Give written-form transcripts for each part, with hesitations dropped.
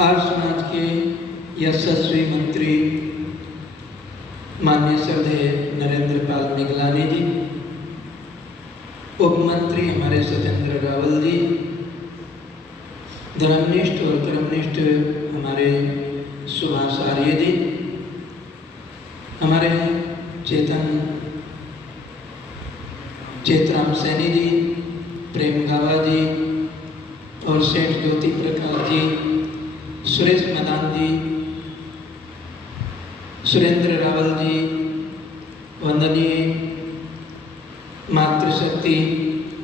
आर्य समाज के यशस्वी मंत्री माननीय श्रद्धेय नरेंद्र पाल निगलानी जी, उप मंत्री हमारे सत्येंद्र रावल जी, धर्मनिष्ठ और कर्मनिष्ठ हमारे सुभाष आर्य जी, हमारे चेतराम सैनी जी, प्रेम गावा जी और सेठ ज्योति प्रकाश जी, सुरेश मदान जी, सुरेंद्र रावल जी, वंदनीय मातृशक्ति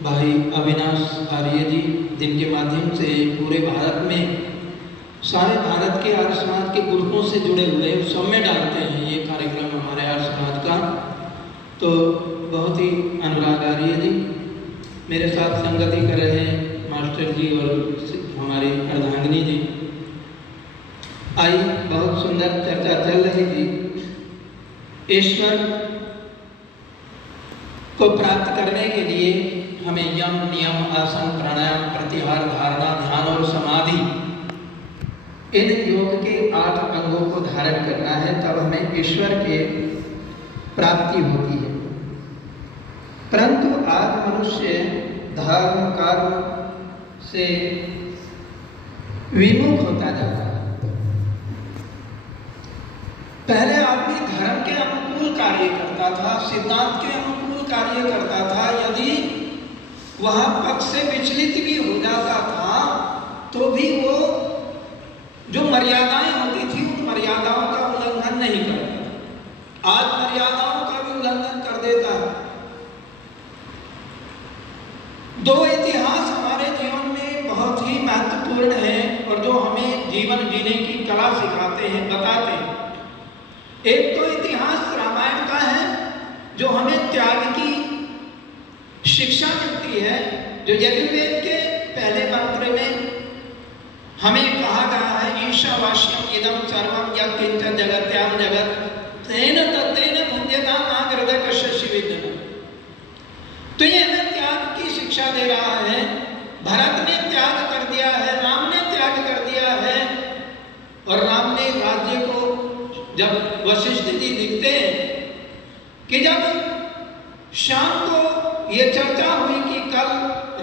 भाई अविनाश आर्य जी, जिनके माध्यम से पूरे भारत में सारे भारत के आर्य समाज के ग्रुपों से जुड़े हुए उत्सव में डालते हैं ये कार्यक्रम हमारे आर्य समाज का। तो बहुत ही अनुराग आर्य जी मेरे साथ संगति कर रहे हैं, मास्टर जी और हमारी अर्धांगिनी जी। आई बहुत सुंदर चर्चा चल रही थी। ईश्वर को प्राप्त करने के लिए हमें यम, नियम, आसन, प्राणायाम, प्रत्याहार, धारणा, ध्यान और समाधि, इन योग के 8 अंगों को धारण करना है, तब हमें ईश्वर के प्राप्ति होती है। परंतु आज मनुष्य धर्म कर्म से विमुख होता जाता है। पहले आदमी धर्म के अनुकूल कार्य करता था, सिद्धांत के अनुकूल कार्य करता था। यदि वह पक्ष से विचलित भी हो जाता था तो भी वो जो मर्यादाएं होती थी उन मर्यादाओं का उल्लंघन नहीं करता। आज मर्यादाओं का भी उल्लंघन कर देता है। 2 इतिहास हमारे जीवन में बहुत ही महत्वपूर्ण हैं और जो हमें जीवन जीने की कला सिखाते हैं, बताते हैं। एक तो इतिहास रामायण का है जो हमें त्याग की शिक्षा मिलती है, जो यजुर्वेद के पहले मंत्र में हमें कहा गया है, ईशावास्यम इदं सर्वं यत्किंच जगत्यां जगत् तेन तत्तेन मुह्यतां नागृहकस्य शिविद्यते। तो ये हमें त्याग की शिक्षा दे रहा है। भरत ने त्याग कर दिया है, राम ने त्याग कर दिया है। और राम ने राज्य को, जब वशिष्ठ जी लिखते हैं कि जब शाम को ये चर्चा हुई कि कल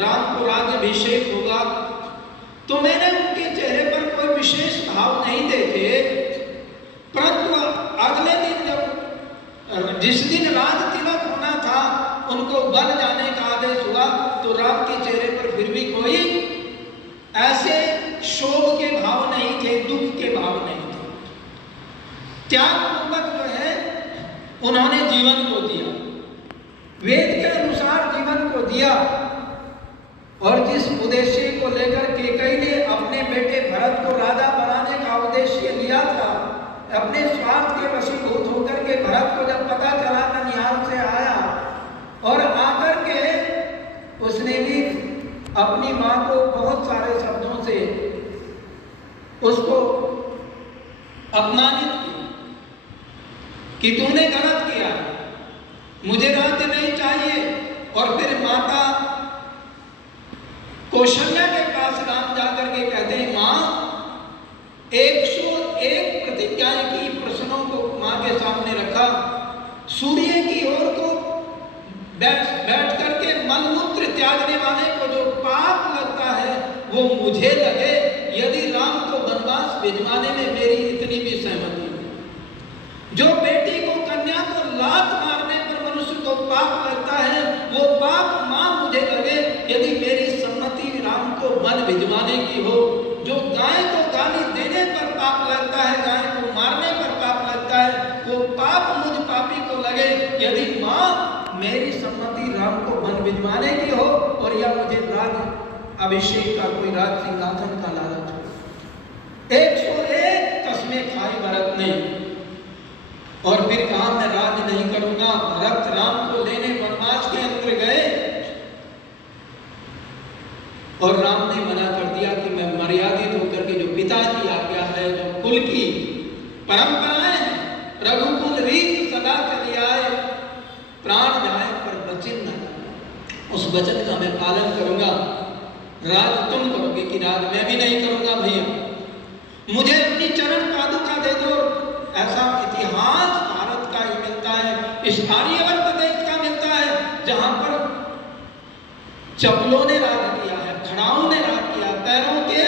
राम को राज्याभिषेक होगा, तो मैंने उनके चेहरे पर कोई विशेष भाव नहीं देखे। परंतु अगले दिन जब जिस दिन राज तिलक होना था उनको वन जाने का आदेश हुआ, तो राम के चेहरे पर फिर भी कोई ऐसे शोक के भाव नहीं थे, दुख के भाव नहीं थे। त्याग पूर्वक जो है उन्होंने जीवन को दिया, वेद के अनुसार जीवन को दिया। और जिस उद्देश्य को लेकर कैकेयी ने अपने बेटे भरत को राजा बनाने का उद्देश्य लिया था, अपने स्वार्थ के वशीभूत होकर के भरत को जब पता चला, ननिहाल से आया और आकर के उसने भी अपनी मां को बहुत सारे शब्दों से उसको अपमानित किया कि तूने गलत किया, मुझे राज्य नहीं चाहिए। और फिर माता कौशल्या के पास राम जाकर के कहते हैं, मां 101 प्रतिज्ञाएं की, प्रश्नों को मां के सामने रखा, सूर्य की ओर को बैठ करके मलमूत्र त्यागने वाले को जो पाप लगता है वो मुझे लगे, यदि राम को वनवास भिजवाने में मेरी इतनी भी सहमति है। जो बेटी को, कन्या को लात मारने पर मनुष्य को पाप लगता है, वो पाप मां मुझे लगे, यदि मेरी सम्मति राम को वन भिजवाने की हो। जो गाय को गाली देने पर पाप लगता है, गाय को मारने पर पाप लगता है, वो पाप मुझ पापी को लगे, यदि मां मेरी सम्मति राम को वन भिजवाने की हो और या मुझे राज अभिषेक का, कोई राज सिंहासन का लालच हो। 101 कस्में खाई भरत ने और फिर कहा मैं राज नहीं करूंगा। भरत राम को लेने वनवास के अंदर गए और राम ने मना कर दिया कि मैं मर्यादित होकर के, जो पिता की आज्ञा है, जो कुल की परंपराएं हैं, रघुकुल रीत सदा चली आए, प्राण जाए पर वचन न, उस वचन का मैं पालन करूंगा। राज तुम करोगे कि राज मैं भी नहीं करूंगा भैया। मुझे अपनी चरण पादुका दे दो। ऐसा इतिहास भारत का ही मिलता है, इस आर्यवर्त देश का मिलता है, जहां पर चपलों ने राज किया है, खड़ाओं ने राज किया, पैरों के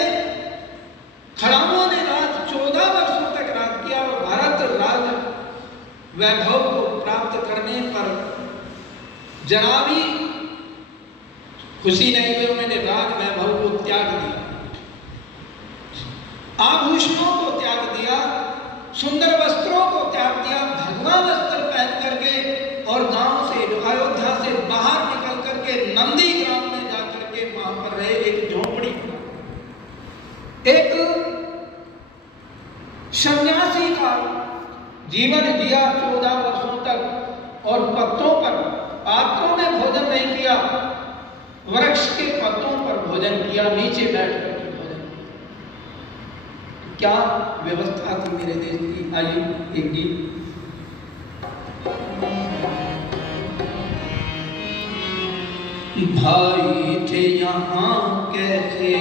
खड़ाओं ने राज 14 वर्षों तक राज किया। और भारत राज वैभव को प्राप्त करने पर जरा भी खुशी नहीं हुई, उन्होंने राज वैभव को त्याग दिया, आभूषणों को त्याग दिया, सुंदर वस्त्रों को त्याग दिया, भगवा वस्त्र पहन करके और गांव से, अयोध्या से बाहर निकल करके नंदी ग्राम में जाकर के वहां पर रहे, एक झोपड़ी, एक सन्यासी का जीवन जिया 14 वर्षों तक। और पत्तों पर, पात्रों में भोजन नहीं किया, वृक्ष के पत्तों पर भोजन किया, नीचे बैठ करके भोजन किया। क्या व्यवस्था थी मेरे देश की। आइए एक गीत। भाई थे यहाँ कैसे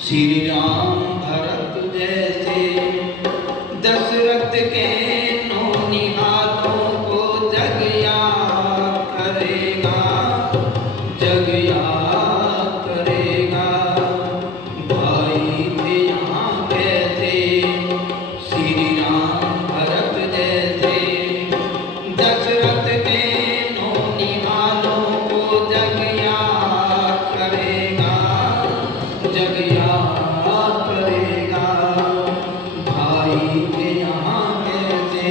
श्री राम भरत जैसे, दशरथ के नौनिहालों को जग याद करेगा, जग याद करेगा। भाई थे यहाँ कैसे श्री राम भरत जैसे, दशरथ के नौनिहालों को जग याद करेगा, जग याद करेगा। भाई थे यहाँ कैसे।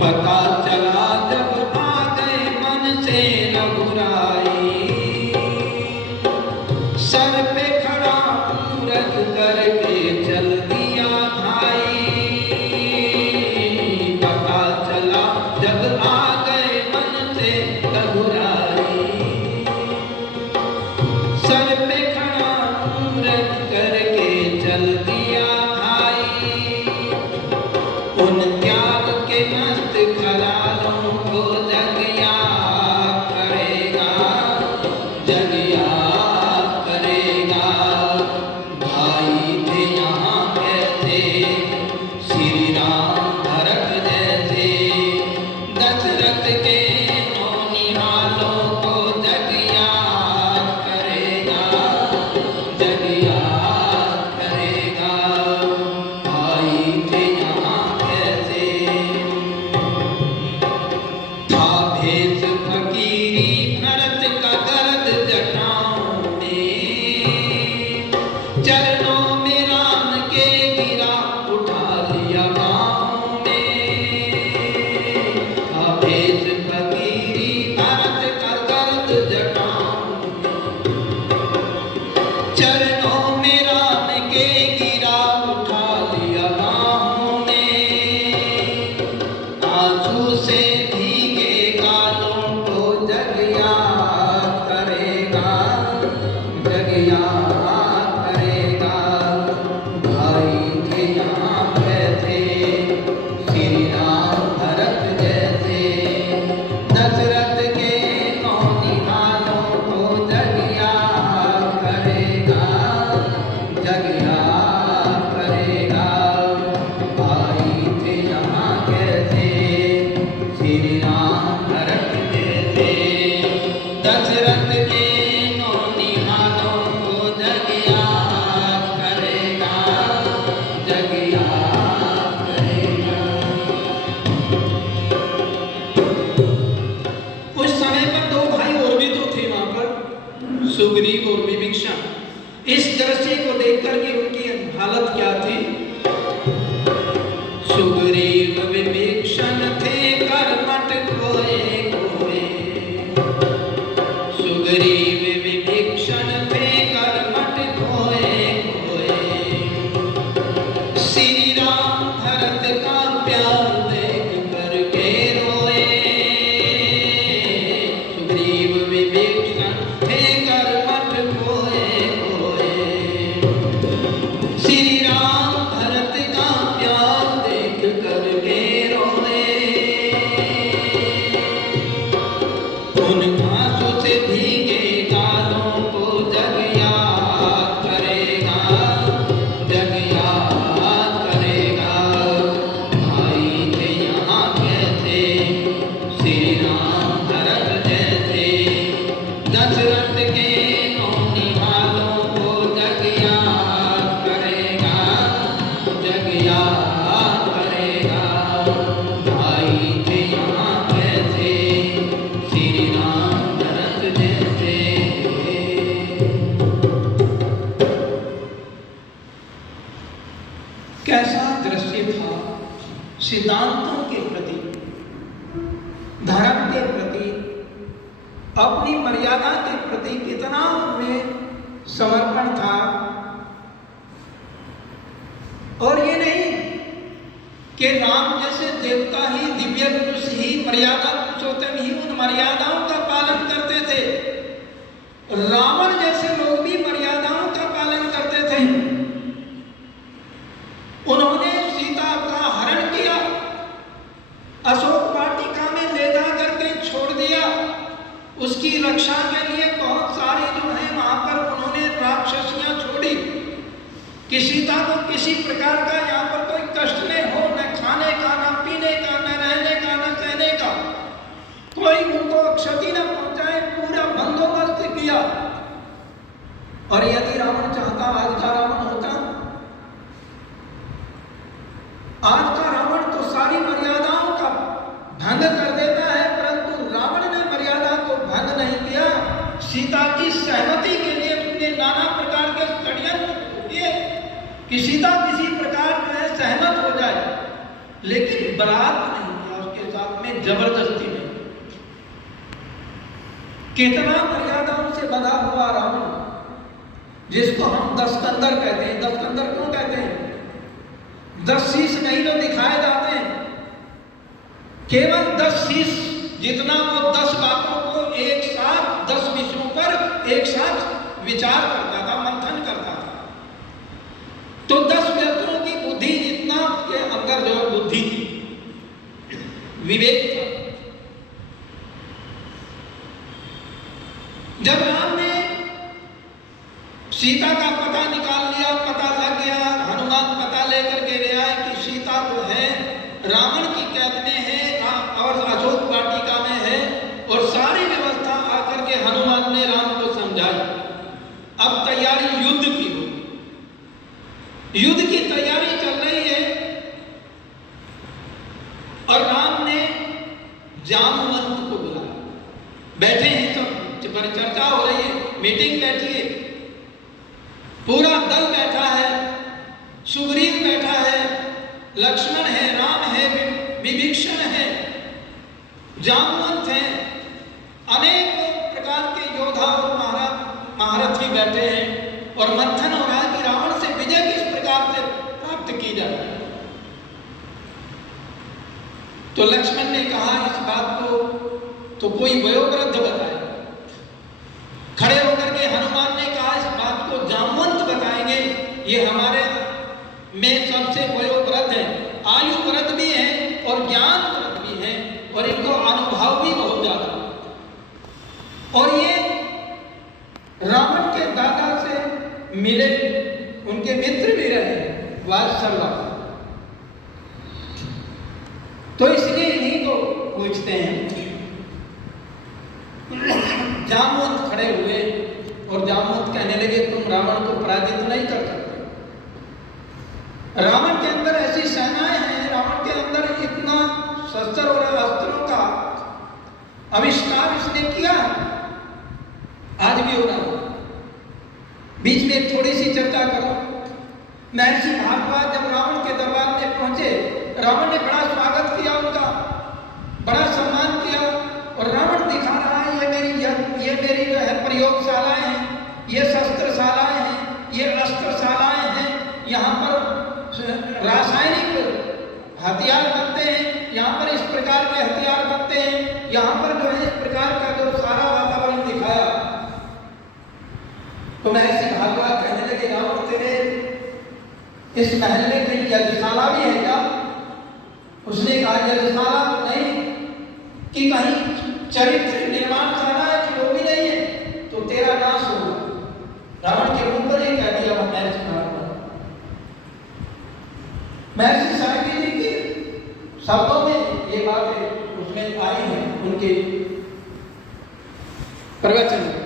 पता चला जब आ गए मन से रघुराई, सर पे खड़ा मूरत करके चल दिया भाई। पता चला जब आ गए मन से रघुराई, सर पे खड़ा मूरत करके चल दिया भाई। उन त्याग के मस्त खलालों को जग याद करेगा, जग याद करेगा। भाई थे यहाँ कैसे श्री राम भरत जैसे, दशरथ के नौनिहालों को जग याद करेगा, जग याद करेगा। भाई थे यहाँ कैसे। था भेष फकीरी भरत का दर्द जटाओं में, चरणों में राम के गिरा उठा लिया बाहों में। था भेष फकीरी भरत का दर्द जटाओं में, चरणों में राम के गिरा उठा लिया बाहों में। आंसू से भीगे गालों को जग याद करेगा, जग याद करेगा। भाई थे यहाँ कैसे श्री राम भरत जैसे, दशरथ के नौनिहालों को जग याद करेगा, जग याद करेगा। भाई थे यहाँ कैसे श्री राम भरत जैसे, दशरथ के नौनिहालों को जग याद करेगा, जग याद करेगा। उस समय पर 2 भाई और भी तो थे वहां पर, सुग्रीव और विभीषण। इस दृश्य को देख करके उनकी हालत क्या थी। सुग्रीव विभीषण थे कर्मठ खोए खोए, सुग्रीव विभीषण थे कर्मठ खोए खोए। श्री राम भरत का प्यार देख करके रोए, सुग्रीव विभीषण थे कर्मठ खोए खोए। श्री राम मर्यादा के प्रति कितना उनमें समर्पण था। और ये नहीं कि राम जैसे देवता ही, दिव्य पुरुष ही, मर्यादा पुरुषोत्तम ही उन मर्यादाओं का पालन करते थे, रावण जैसे लोग भी मर्यादाओं का पालन करते थे। उन्होंने सीता का हरण किया, अशोक वाटिका में ले जा करके छोड़ दिया, उसकी रक्षा के लिए बहुत सारे जो है वहां पर उन्होंने राक्षसियां छोड़ी कि सीता को किसी प्रकार का यहाँ पर कोई कष्ट नहीं हो, न खाने का, न पीने का, न रहने का, न सहने का, कोई उनको क्षति न पहुंचाए, पूरा बंदोबस्त किया। और यदि रावण चाहता, आज का रावण होता, आज का रावण तो सारी मर्यादाओं का भंग कर देता है, परंतु रावण ने मर्यादा को भंग नहीं किया। सीता की सहमति के लिए उसने नाना प्रकार के षड्यंत्र किए कि सीता किसी प्रकार जो है सहमत हो जाए, लेकिन बलात् नहीं किया उसके साथ में, जबरदस्ती में। कितना मर्यादाओं से बंधा हुआ रावण, जिसको हम दशकंदर कहते हैं। दशकंदर क्यों कहते हैं? 10 शीश नहीं तो दिखाए जाते हैं, केवल 10 शीश जितना वो 10 बातों को एक साथ, 10 विषयों पर एक साथ विचार करता था, मंथन करता था। तो 10 व्यक्तियों की बुद्धि जितना के अंदर जो बुद्धि थी, विवेक था। जब राम ने सीता का पता निकाल लिया, पता लग गया, हनुमान पता लेकर के ले आए कि सीता जो है रावण की कैद में है और अशोक वाटिका में है, और सारी व्यवस्था आकर के हनुमान ने राम को समझाई। अब तैयारी युद्ध की होगी, युद्ध की तैयारी चल रही है, और राम ने जामवंत को बुलाया। बैठे हैं सब, चर्चा हो रही है, मीटिंग बैठी है, पूरा दल बैठा है, सुग्रीव बैठा है, लक्ष्मण है, राम है, विभीषण है, जामवंत है, अनेक प्रकार के योद्धा और महारथी बैठे हैं, और मंथन हो रहा है कि रावण से विजय किस प्रकार से प्राप्त की जाए। तो लक्ष्मण ने कहा इस बात को तो कोई वयोवृद्ध बताए। खड़े होकर के हनुमान ने कहा इस बात को जामवंत बताएंगे, ये हमारे में सबसे वयोवृद्ध है, आयु वृद्ध भी है और ज्ञान वृद्ध भी है, और इनको अनुभव भी बहुत ज्यादा। और ये रावण के दादा से मिले, उनके मित्र भी रहे वात्सल्य, तो इसलिए इन्हीं को पूछते हैं। जामवंत खड़े हुए और जामवंत कहने लगे तुम रावण को पराजित नहीं कर सकते। रावण के अंदर ऐसी सेनाएं हैं, रावण के अंदर इतना शस्त्र और अस्त्रों का आविष्कार इसने किया, आज भी हो रहा है। बीच में एक थोड़ी सी चर्चा करो। महर्षि भारद्वाज जब रावण के दरबार में पहुंचे, रावण ने बड़ा स्वागत किया उनका, बड़ा सम्मान किया, और रावण दिखा रहा है ये मेरी जो है प्रयोगशालाएं हैं, ये शस्त्रशालाएं हैं, ये अस्त्रशालाएं हैं, यहाँ पर रासायनिक हथियार बनते हैं, यहाँ पर इस प्रकार के हथियार बनते हैं, यहाँ पर जो है इस प्रकार का जो सारा वातावरण दिखाया। तो महर्षि भारद्वाज कहने लगे रावण तेरे इस महल में कहीं यज्ञशाला भी है क्या? उसने कहा यज्ञशाला नहीं, कि कहीं चरित्र निर्माणशाला है कि वो भी नहीं है, तो तेरा नाश होगा। रावण के मुंह पर ही कह दिया महर्षि भारद्वाज। महर्षि सारंगी जी के शब्दों में ये बातें उसमें आई हैं, उनके प्रवचन में।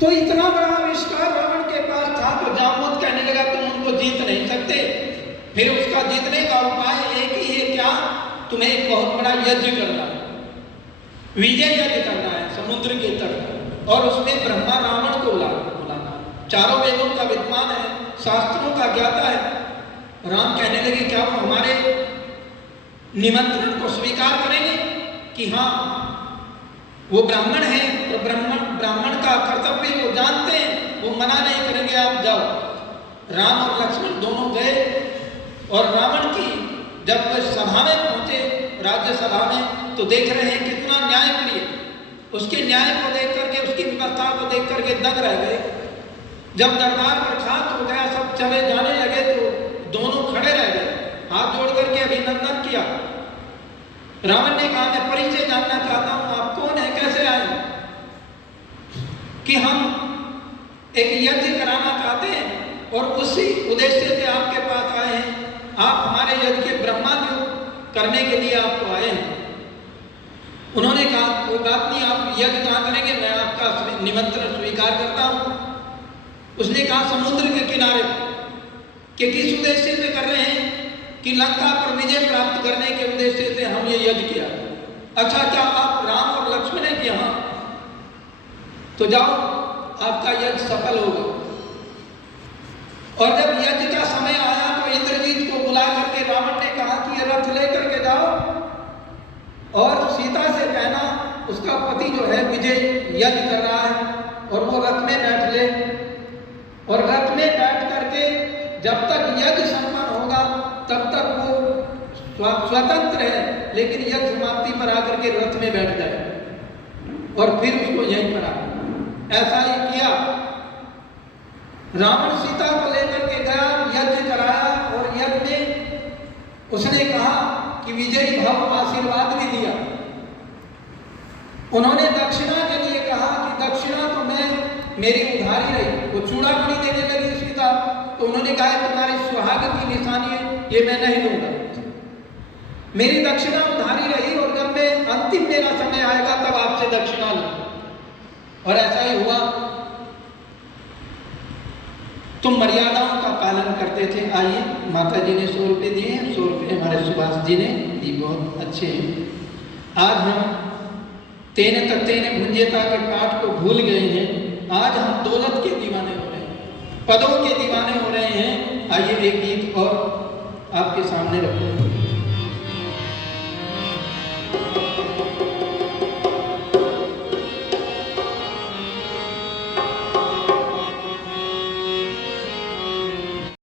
तो इतना बड़ा आविष्कार रावण के पास था, तो जामवंत कहने लगा तुम उनको जीत नहीं सकते। फिर उसका जीतने का उपाय एक ही है, क्या? तुम्हें एक बहुत बड़ा यज्ञ करना है, विजय यज्ञ करना है समुद्र के तट, और उसमें ब्रह्मा रावण को बुलाना। चारों वेदों का विद्वान है, शास्त्रों का ज्ञाता है। राम कहने लगे क्या वो हमारे निमंत्रण को स्वीकार करेंगे कि हाँ वो ब्राह्मण है, तो ब्राह्मण का कर्तव्य वो जानते हैं, वो मना नहीं करेंगे आप जाओ। राम और लक्ष्मण दोनों गए और रावण की जब सभा में पहुंचे, राज्यसभा में, तो देख रहे हैं कितना न्यायप्रिय, उसके न्याय को देख करके, उसकी व्यवस्था को देख करके दंग रह गए। जब दरबार बर्खास्त हो गया, सब चले जाने लगे, तो दोनों खड़े रह गए, हाथ जोड़ करके अभिनंदन किया। रावण ने कहा, मैं परिचय जानना चाहता हूं, आप कौन है, कैसे आए? कि हम एक यज्ञ कराना चाहते हैं और उसी उद्देश्य से आपके पास आए हैं। आप हमारे यज्ञ के ब्रह्मा नियुक्त करने के लिए आपको आए हैं। उन्होंने कहा, कोई बात नहीं, आप यज्ञ कहाँ करेंगे, मैं आपका निमंत्रण स्वीकार करता हूं। उसने कहा, समुद्र के किनारे। कि किस उद्देश्य से कर रहे हैं? कि लंका पर विजय प्राप्त करने के उद्देश्य से हम ये यज्ञ किया। अच्छा, क्या आप राम और लक्ष्मण हैं कि हाँ? तो जाओ, आपका यज्ञ सफल होगा। और जब यज्ञ का समय आया तो इंद्रजीत को बुला करके रावण ने कहा कि ये रथ लेकर के जाओ और सीता से कहना उसका पति जो है विजय यज्ञ कर रहा है और वो रथ में बैठ ले। और रथ में बैठ करके जब तक यज्ञ संपन्न होगा तब तक वो स्वतंत्र है, लेकिन यज्ञ समाप्ति पर आकर के रथ में बैठ जाए और फिर उसको यहीं पर आ। ऐसा ही किया। रावण सीता को लेकर के गया, यज्ञ कराया और यज्ञ में उसने कहा कि विजयी भव, आशीर्वाद भी दिया। उन्होंने दक्षिणा के लिए कहा कि दक्षिणा तो मैं मेरी उधारी रही। वो चूड़ामणि देने लगी सीता, तो उन्होंने कहा तुम्हारी सुहाग की निशानी है, ये मैं नहीं दूंगा, मेरी दक्षिणा उधारी रही और जब मैं अंतिम मेरा समय आएगा तब आपसे दक्षिणा लूंगा। और ऐसा ही हुआ। तुम मर्यादाओं का पालन करते थे। आइए, माता जी ने 100 रुपये दिए हैं, 100 रुपये हमारे सुभाष जी ने ये बहुत अच्छे हैं। आज हम तेने तत्तेने भुंजेता के पाठ को भूल गए हैं। आज हम दौलत के दीवाने हो रहे हैं, पदों के दीवाने हो रहे हैं। आइए एक गीत और आपके सामने रखते हैं।